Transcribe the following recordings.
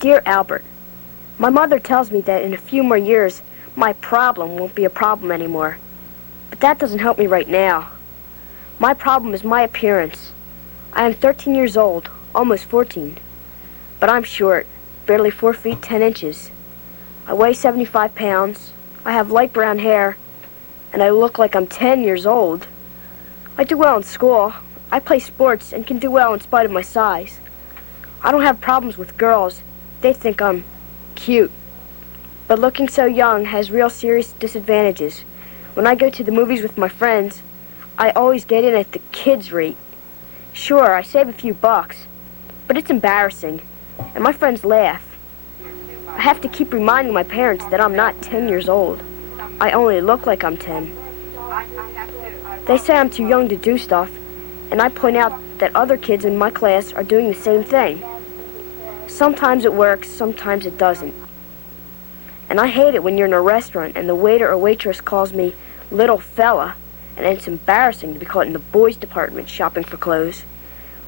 Dear Albert, my mother tells me that in a few more years, my problem won't be a problem anymore. But that doesn't help me right now. My problem is my appearance. I am 13 years old, almost 14. But I'm short, barely 4 feet 10 inches. I weigh 75 pounds, I have light brown hair, and I look like I'm 10 years old. I do well in school. I play sports and can do well in spite of my size. I don't have problems with girls. They think I'm cute. But looking so young has real serious disadvantages. When I go to the movies with my friends, I always get in at the kids' rate. Sure, I save a few bucks, but it's embarrassing, and my friends laugh. I have to keep reminding my parents that I'm not 10 years old. I only look like I'm 10. They say I'm too young to do stuff, and I point out that other kids in my class are doing the same thing. Sometimes it works, sometimes it doesn't. And I hate it when you're in a restaurant and the waiter or waitress calls me little fella, and it's embarrassing to be caught in the boys' department shopping for clothes,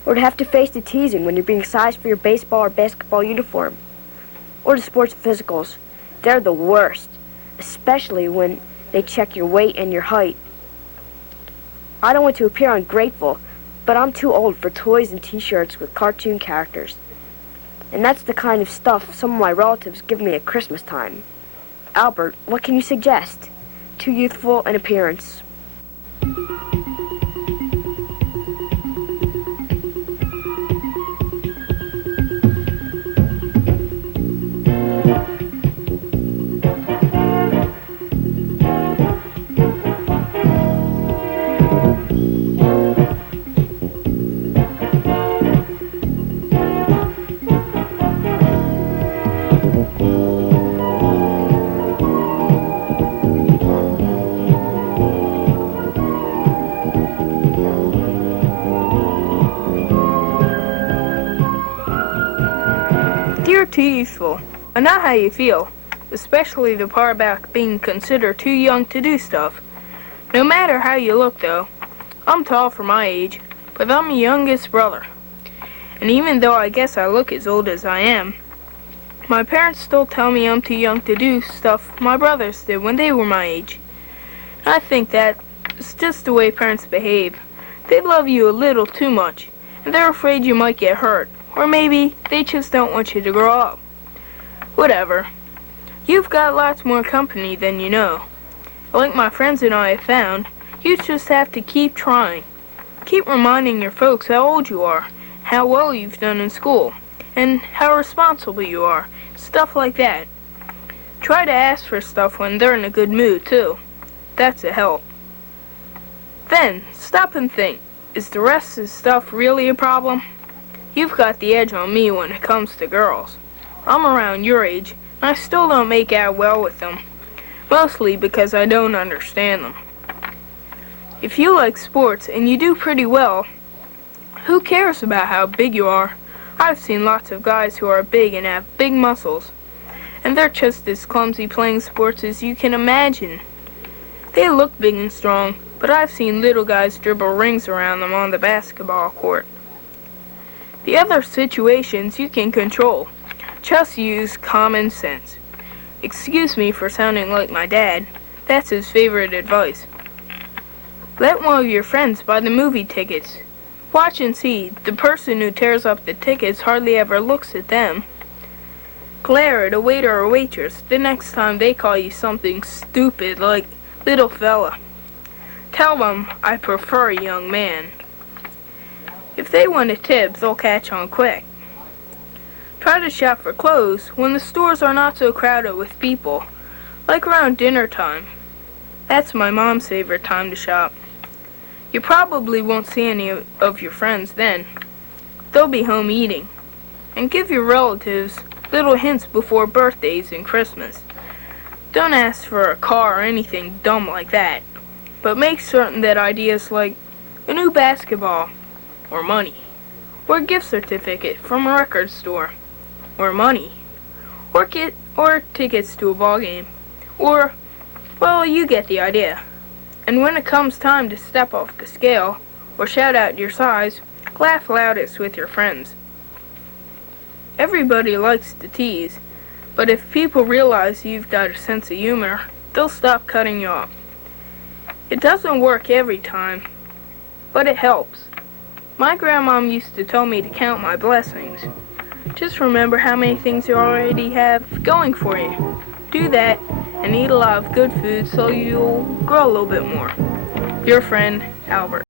or to have to face the teasing when you're being sized for your baseball or basketball uniform, or the sports physicals. They're the worst, especially when they check your weight and your height. I don't want to appear ungrateful, but I'm too old for toys and t-shirts with cartoon characters. And that's the kind of stuff some of my relatives give me at Christmas time. Albert, what can you suggest? Too youthful in appearance. You're too youthful. I know how you feel, especially the part about being considered too young to do stuff. No matter how you look, though, I'm tall for my age, but I'm the youngest brother. And even though I guess I look as old as I am, my parents still tell me I'm too young to do stuff my brothers did when they were my age. I think that it's just the way parents behave. They love you a little too much, and they're afraid you might get hurt. Or maybe they just don't want you to grow up. Whatever. You've got lots more company than you know. Like my friends and I have found, you just have to keep trying. Keep reminding your folks how old you are, how well you've done in school, and how responsible you are. Stuff like that. Try to ask for stuff when they're in a good mood, too. That's a help. Then, stop and think. Is the rest of the stuff really a problem? You've got the edge on me when it comes to girls. I'm around your age, and I still don't make out well with them. Mostly because I don't understand them. If you like sports and you do pretty well, who cares about how big you are? I've seen lots of guys who are big and have big muscles, and they're just as clumsy playing sports as you can imagine. They look big and strong, but I've seen little guys dribble rings around them on the basketball court. The other situations you can control. Just use common sense. Excuse me for sounding like my dad. That's his favorite advice. Let one of your friends buy the movie tickets. Watch and see. The person who tears up the tickets hardly ever looks at them. Glare at a waiter or waitress the next time they call you something stupid like little fella. Tell them I prefer a young man. If they want a tip, they'll catch on quick. Try to shop for clothes when the stores are not so crowded with people, like around dinner time. That's my mom's favorite time to shop. You probably won't see any of your friends then. They'll be home eating. And give your relatives little hints before birthdays and Christmas. Don't ask for a car or anything dumb like that, but make certain that ideas like a new basketball, or money, or a gift certificate from a record store, or money, or tickets to a ball game, or, well, you get the idea. And when it comes time to step off the scale, or shout out your size, laugh loudest with your friends. Everybody likes to tease, but if people realize you've got a sense of humor, they'll stop cutting you off. It doesn't work every time, but it helps. My grandmom used to tell me to count my blessings. Just remember how many things you already have going for you. Do that, and eat a lot of good food so you'll grow a little bit more. Your friend, Albert.